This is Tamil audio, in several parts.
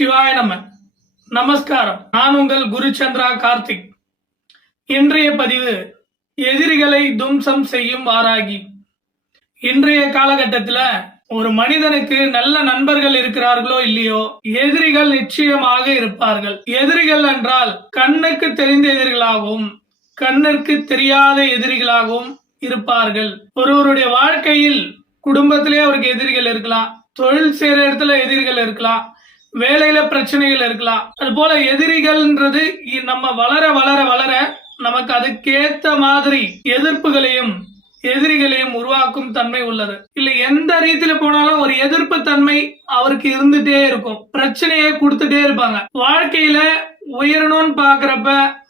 சிவாய நம. நமஸ்காரம். நான் உங்கள் குருச்சந்திரா கார்த்திக். இன்றைய பதிவு எதிரிகளை தும்சம் செய்யும் வாராகி. இன்றைய காலகட்டத்தில் ஒரு மனிதனுக்கு நல்ல நண்பர்கள் இருக்கிறார்களோ இல்லையோ எதிரிகள் நிச்சயமாக இருப்பார்கள். எதிரிகள் என்றால் கண்ணுக்கு தெரிந்த எதிரிகளாகவும் கண்ணிற்கு தெரியாத எதிரிகளாகவும் இருப்பார்கள். ஒருவருடைய வாழ்க்கையில் குடும்பத்திலே அவருக்கு எதிரிகள் இருக்கலாம். தொழில் செய்யற இடத்துல எதிரிகள் இருக்கலாம். வேலையில பிரச்சனைகள் இருக்கலாம். அது போல எதிரிகள்ன்றது நம்ம வளர வளர வளர நமக்கு அதுக்கேத்த மாதிரி எதிர்ப்புகளையும் எதிரிகளையும் உருவாக்கும் தன்மை உள்ளது. இல்ல எந்த ரீதியில போனாலும் ஒரு எதிர்ப்பு தன்மை அவருக்கு இருந்துட்டே இருக்கும். பிரச்சனையை கொடுத்துட்டே இருப்பாங்க. வாழ்க்கையில உயரணும்னு பாக்குறப்ப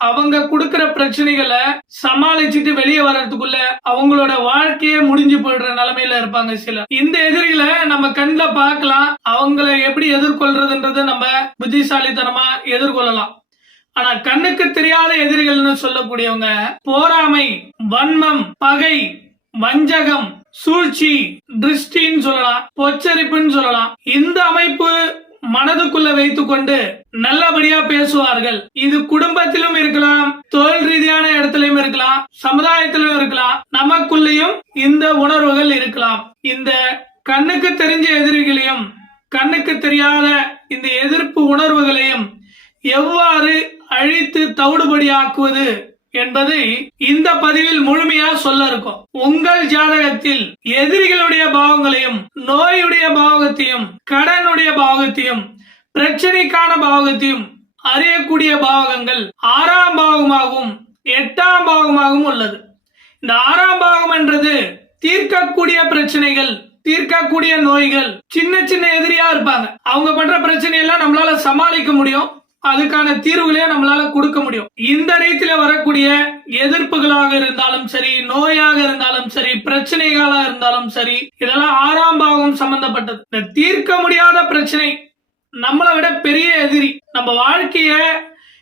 அவங்க கொடுக்கிற பிரச்சனைகளை சமாளிச்சுட்டு வெளியே வர்றதுக்குள்ள அவங்களோட வாழ்க்கையே முடிஞ்சு போயிடுற நிலைமையில இருப்பாங்க சிலர் இந்த எதிரிகளை நம்ம கண்ணில் பார்க்கலாம். அவங்கள எப்படி எதிர்கொள்றதுன்றத நம்ம புத்திசாலித்தனமா எதிர்கொள்ளலாம். ஆனா கண்ணுக்கு தெரியாத எதிரிகள்னு சொல்லக்கூடியவங்க போராமை வன்மம் பகை வஞ்சகம் சூழ்ச்சி திருஷ்டின்னு சொல்லலாம் பொச்சரிப்புன்னு சொல்லலாம். இந்த அமைப்பு மனதுக்குள்ள வைத்துக்கொண்டு நல்லபடியா பேசுவார்கள். இது குடும்பத்திலும் இருக்கலாம் தொழில் ரீதியான இடத்திலும் இருக்கலாம் சமுதாயத்திலும் இருக்கலாம் நமக்குள்ளேயும் இந்த உணர்வுகள் இருக்கலாம். இந்த கண்ணுக்கு தெரிஞ்ச எதிரிகளையும் கண்ணுக்கு தெரியாத இந்த எதிர்ப்பு உணர்வுகளையும் எவ்வாறு அழித்து தவிடுபடியாக்குவது என்பதை இந்த பதிவில் முழுமையா சொல்ல இருக்கும். உங்கள் ஜாதகத்தில் எதிரிகளுடைய பாவங்களையும் நோயுடைய பாவகத்தையும் கடனுடைய பாவகத்தையும் பிரச்சனைக்கான பாவகத்தையும் அறியக்கூடிய பாவகங்கள் ஆறாம் பாவமாகவும் எட்டாம் பாவமாகவும் உள்ளது. இந்த ஆறாம் பாவம் என்றது தீர்க்கக்கூடிய பிரச்சனைகள் தீர்க்கக்கூடிய நோய்கள் சின்ன சின்ன எதிரியா இருப்பாங்க. அவங்க பண்ற பிரச்சனை எல்லாம் நம்மளால சமாளிக்க முடியும். அதுக்கான தீர்வுகளே நம்மளால கொடுக்க முடியும். இந்த ரீதியில வரக்கூடிய எதிர்ப்புகளாக இருந்தாலும் சரி நோயாக இருந்தாலும் சரி பிரச்சனைகளாக இருந்தாலும் சரி இதெல்லாம் ஆறாம் பாகம் சம்பந்தப்பட்டது. இந்த தீர்க்க முடியாத பிரச்சனை நம்மளை விட பெரிய எதிரி. நம்ம வாழ்க்கைய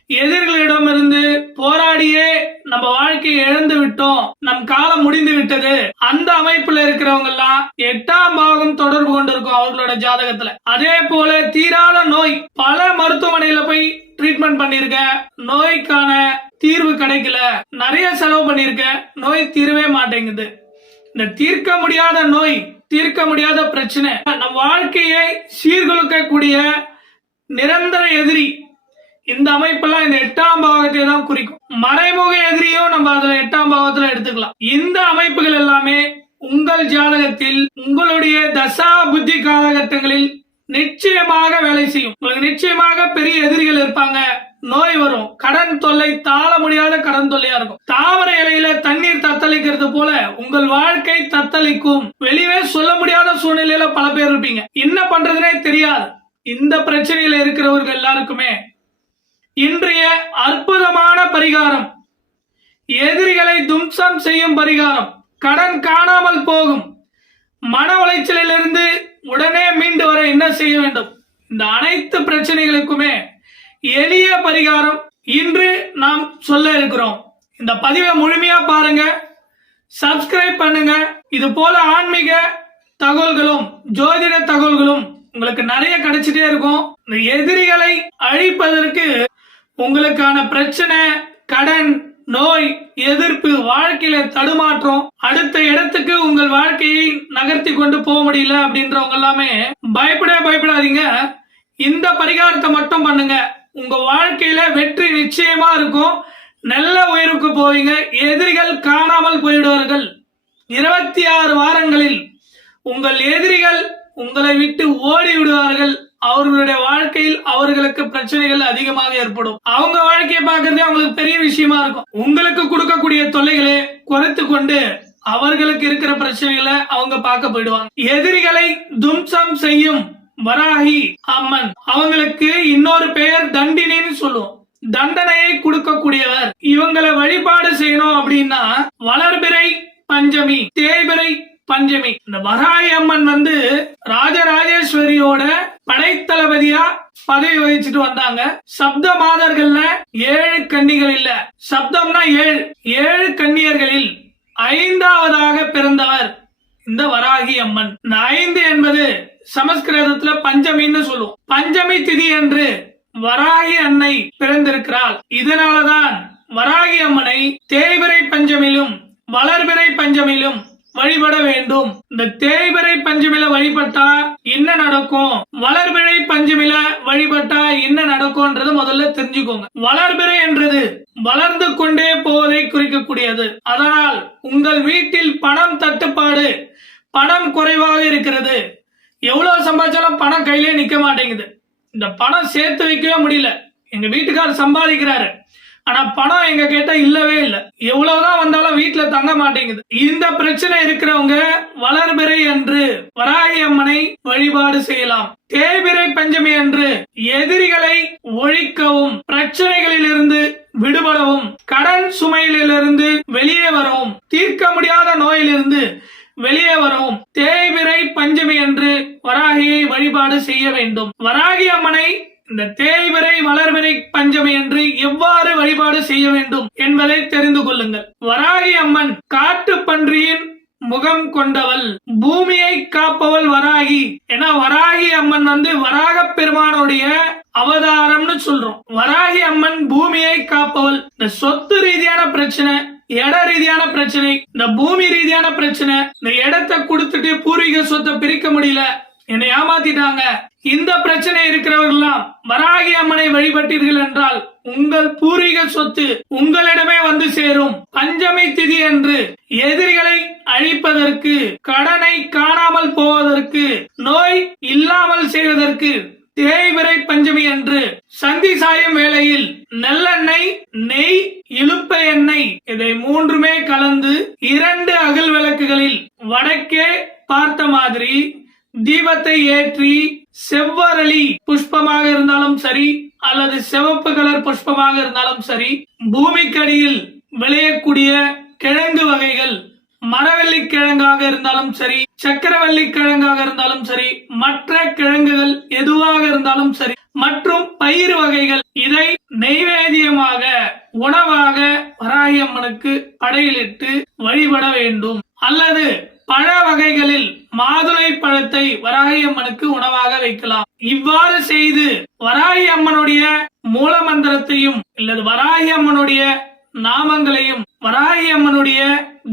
எதிரிகளிடமிருந்து போராடியே நம்ம வாழ்க்கையை இழந்து விட்டோம். நம் காலம் முடிந்து விட்டது. அந்த அமைப்புல இருக்கிறவங்க எல்லாம் எட்டாம் பாகம் தொடர்பு கொண்டிருக்கும் அவர்களோட ஜாதகத்துல. அதே போல தீராத நோய். பல மருத்துவமனையில போய் ட்ரீட்மெண்ட் பண்ணிருக்க. நோய்க்கான தீர்வு கிடைக்கல. நிறைய செலவு பண்ணிருக்க. நோய் தீரவே மாட்டேங்குது. இந்த தீர்க்க முடியாத நோய் தீர்க்க முடியாத பிரச்சனை நம் வாழ்க்கையை சீர்குலைக்கக்கூடிய நிரந்தர எதிரி இந்த அமைப்பெல்லாம் இந்த எட்டாம் பாவத்தை தான் குறிக்கும். மறைமுக எதிரியும் நம்ம அதுல எட்டாம் பாவத்துல எடுத்துக்கலாம். இந்த அமைப்புகள் எல்லாமே உங்கள் ஜாதகத்தில் உங்களுடைய தசா புத்தி காலகட்டங்களில் நிச்சயமாக வேலை செய்யும். உங்களுக்கு நிச்சயமாக பெரிய எதிரிகள் இருப்பாங்க. நோய் வரும். கடன் தொல்லை தாழ முடியாத கடன் தொல்லையா இருக்கும். தாமரை இலையில தண்ணீர் தத்தளிக்கிறது போல உங்கள் வாழ்க்கை தத்தளிக்கும். வெளியே சொல்ல முடியாத சூழ்நிலையில பல பேர் இருப்பீங்க. என்ன பண்றதுனே தெரியாது. இந்த பிரச்சனையில இருக்கிறவர்கள் எல்லாருக்குமே இன்றைய அற்புதமான பரிகாரம். எதிரிகளை தும்சம் செய்யும் பரிகாரம். கடன் காணாமல் போகும். மன உளைச்சலிலிருந்து உடனே மீண்டு வர என்ன செய்ய வேண்டும்? இந்த அனைத்து பிரச்சனைகளுக்குமே எளிய பரிகாரம் இன்று நாம் சொல்ல இருக்கிறோம். இந்த பதிவை முழுமையா பாருங்க. சப்ஸ்கிரைப் பண்ணுங்க. இது போல ஆன்மீக தகவல்களும் ஜோதிட தகவல்களும் உங்களுக்கு நிறைய கிடைச்சிட்டே இருக்கும். இந்த எதிரிகளை அழிப்பதற்கு உங்களுக்கான பிரச்சனை கடன் நோய் எதிர்ப்பு வாழ்க்கையில தடுமாற்றம் அடுத்த இடத்துக்கு உங்கள் வாழ்க்கையை நகர்த்தி கொண்டு போக முடியல அப்படின்றவங்க எல்லாமே பயப்பட பயப்படாதீங்க. இந்த பரிகாரத்தை மட்டும் பண்ணுங்க. உங்க வாழ்க்கையில வெற்றி நிச்சயமா இருக்கும். நல்ல உயர்வுக்கு போவீங்க. எதிரிகள் காணாமல் போயிடுவார்கள். இருபத்தி ஆறு வாரங்களில் உங்கள் எதிரிகள் உங்களை விட்டு ஓடி விடுவார்கள். அவர்களுடைய வாழ்க்கையில் அவர்களுக்கு பிரச்சனைகள் அதிகமாக ஏற்படும். அவங்க வாழ்க்கையை பார்க்கறதே அவங்களுக்கு பெரிய விஷயமா இருக்கும். உங்களுக்கு கொடுக்கக்கூடிய தொல்லைகளை குறைத்து கொண்டு அவர்களுக்கு இருக்கிற பிரச்சனைகளை அவங்க பார்க்க போயிடுவாங்க. எதிரிகளை தும்சம் செய்யும் வராகி அம்மன். அவங்களுக்கு இன்னொரு பெயர் தண்டினின்னு சொல்லுவோம். தண்டனையை கொடுக்கக்கூடியவர். இவங்களை வழிபாடு செய்யணும் அப்படின்னா வளர்பிறை பஞ்சமி தேய்பிறை பஞ்சமி. இந்த வராகி அம்மன் வந்து ராஜராஜேஸ்வரியோட படைத்தளபதியா பதவி வகிச்சுட்டு வந்தாங்க. சப்த மாதர்கள்ல ஏழு கன்னிகள் இல்ல. சப்தம்னா ஏழு. ஏழு கன்னியர்களில் ஐந்தாவதாக பிறந்தவர் இந்த வராகி அம்மன். இந்த ஐந்து என்பது சமஸ்கிருதத்துல பஞ்சமின்னு சொல்லுவோம். பஞ்சமி திதி என்று வராகி அன்னை பிறந்திருக்கிறாள். இதனாலதான் வராகி அம்மனை தேய்பிரை பஞ்சமிலும் வளர்பிறை பஞ்சமிலும் வழிபட வேண்டும். இந்த தேய்பிறை பஞ்சமில வழிபட்டா என்ன நடக்கும்? வளர்பிறை பஞ்சமில வழிபட்டா என்ன நடக்கும்ன்றது முதல்ல தெரிஞ்சுக்கோங்க. வளர்பிறை என்றது வளர்ந்து கொண்டே போவதை குறிக்கக்கூடியது. அதனால் உங்கள் வீட்டில் பணம் தட்டுப்பாடு பணம் குறைவாக இருக்கிறது. எவ்வளவு சம்பாதிச்சாலும் பணம் கையிலே நிக்க மாட்டேங்குது. இந்த பணம் சேர்த்து வைக்கவே முடியல. எங்க வீட்டுக்காரர் சம்பாதிக்கிறாரு. ஆனா பணம் எங்க கேட்டா இல்லவே இல்லை. எவ்வளவுதான் வந்தாலும் வீட்டுல தங்க மாட்டேங்குது. இந்த பிரச்சனை இருக்கிறவங்க வளர்பிறை என்று வராகி அம்மனை வழிபாடு செய்யலாம். தேய்பிறை பஞ்சமி என்று எதிரிகளை ஒழிக்கவும் பிரச்சனைகளிலிருந்து விடுபடவும் கடன் சுமையிலிருந்து வெளியே வரவும் தீர்க்க முடியாத நோயிலிருந்து வெளியே வரவும் தேய்பிறை பஞ்சமி என்று வராகியை வழிபாடு செய்ய வேண்டும். வராகி அம்மனை இந்த தேய்வரை வளர்பிறை பஞ்சமி என்று எவ்வாறு வழிபாடு செய்ய வேண்டும் என்பதை தெரிந்து கொள்ளுங்கள். வராகி அம்மன் காட்டு பன்றியின் முகம் கொண்டவள் பூமியை காப்பவள் வராகி. ஏன்னா வராகி அம்மன் வந்து வராக பெருமானுடைய அவதாரம்னு சொல்றோம். வராகி அம்மன் பூமியை காப்பவள். இந்த சொத்து ரீதியான பிரச்சனை இட ரீதியான பிரச்சனை இந்த பூமி ரீதியான பிரச்சனை இந்த இடத்தை கொடுத்துட்டு பூர்வீக சொத்தை பிரிக்க முடியல. என்னை ஏமாத்திட்டாங்க. இந்த பிரச்சனை இருக்கிறவர்கள்லாம் வராகி அம்மனை வழிபட்டீர்கள் என்றால் உங்கள் பூர்வீக சொத்து உங்களிடமே வந்து சேரும். பஞ்சமி திதி என்று எதிரிகளை அழிப்பதற்கு கடனை காணாமல் போவதற்கு நோய் இல்லாமல் செய்வதற்கு தேய்பிறை பஞ்சமி என்று சந்தி சாயும் வேளையில் நல்லெண்ணெய் நெய் இழுப்ப எண்ணெய் இதை மூன்றுமே கலந்து இரண்டு அகல் விளக்குகளில் வடக்கே பார்த்த மாதிரி தீபத்தை ஏற்றி செவ்வரளி புஷ்பமாக இருந்தாலும் சரி அல்லது சிவப்பு கலர் புஷ்பமாக இருந்தாலும் சரி பூமிக்கடியில் விளையக்கூடிய கிழங்கு வகைகள் மரவள்ளி கிழங்காக இருந்தாலும் சரி சக்கரவள்ளி கிழங்காக இருந்தாலும் சரி மற்ற கிழங்குகள் எதுவாக இருந்தாலும் சரி மற்றும் பயிர் வகைகள் இதை நெய்வேதியமாக உணவாக வராயம்மனுக்கு படையிலிட்டு வழிபட வேண்டும். அல்லது பழ வகைகளில் மாதுளை பழத்தை வராகி அம்மனுக்கு உணவாக வைக்கலாம். இவ்வாறு செய்து வராகி அம்மனுடைய மூல மந்திரத்தையும் இல்லது வராகி அம்மனுடைய நாமங்களையும் வராகி அம்மனுடைய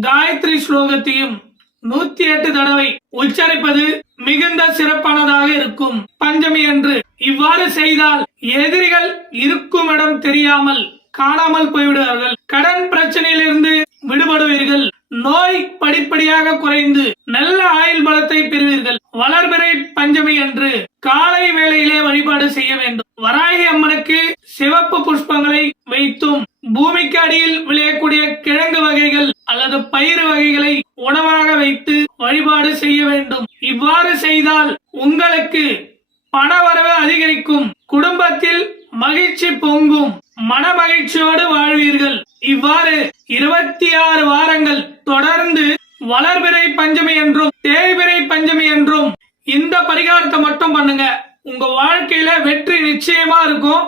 காயத்ரி ஸ்லோகத்தையும் நூத்தி எட்டு தடவை உச்சரிப்பது மிகுந்த சிறப்பானதாக இருக்கும். பஞ்சமி என்று இவ்வாறு செய்தால் எதிரிகள் இருக்கும் இடம் தெரியாமல் காணாமல் போய்விடுவார்கள். கடன் பிரச்சனையிலிருந்து விடுபடுவீர்கள். நோய் படிப்படியாக குறைந்து நல்ல ஆயுள் பலத்தை பெறுவீர்கள். வளர்பிறை பஞ்சமி அன்று காலை வேளையிலே வழிபாடு செய்ய வேண்டும். வராகி அம்மனுக்கு சிவப்பு புஷ்பங்களை வைத்தும் பூமிக்கு அடியில் விளையக்கூடிய கிழங்கு வகைகள் அல்லது பயிர் வகைகளை உணவாக வைத்து வழிபாடு செய்ய வேண்டும். இவ்வாறு செய்தால் உங்களுக்கு பணவரவு அதிகரிக்கும். குடும்பத்தில் மகிழ்ச்சி பொங்கும். மன மகிழ்ச்சியோடு வாழ்வீர்கள். இவ்வாறு இருபத்தி ஆறு வாரங்கள் தொடர்ந்து வளர்பிறை பஞ்சமி என்றும் தேய்பிறை பஞ்சமி என்றும் இந்த பரிகாரத்தை மட்டும் பண்ணுங்க. உங்க வாழ்க்கையில வெற்றி நிச்சயமா இருக்கும்.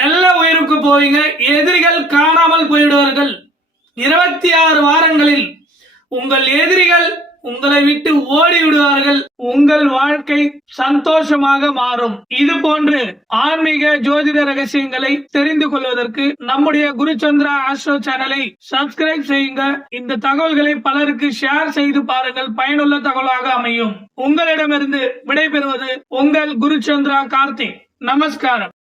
நல்ல உயருக்கு போவீங்க. எதிரிகள் காணாமல் போயிடுவார்கள் இருபத்தி ஆறு வாரங்களில் உங்கள் எதிரிகள் உங்களை விட்டு ஓடி விடுவார்கள். உங்கள் வாழ்க்கை சந்தோஷமாக மாறும். இது போன்று ஆன்மீக ஜோதிட ரகசியங்களை தெரிந்து கொள்வதற்கு நம்முடைய குருச்சந்திரா ஆஸ்ட்ரோ சேனலை சப்ஸ்கிரைப் செய்யுங்க. இந்த தகவல்களை பலருக்கு ஷேர் செய்து பாருங்கள். பயனுள்ள தகவலாக அமையும். உங்களிடமிருந்து விடைபெறுவது உங்கள் குருச்சந்திரா கார்த்திக். நமஸ்காரம்.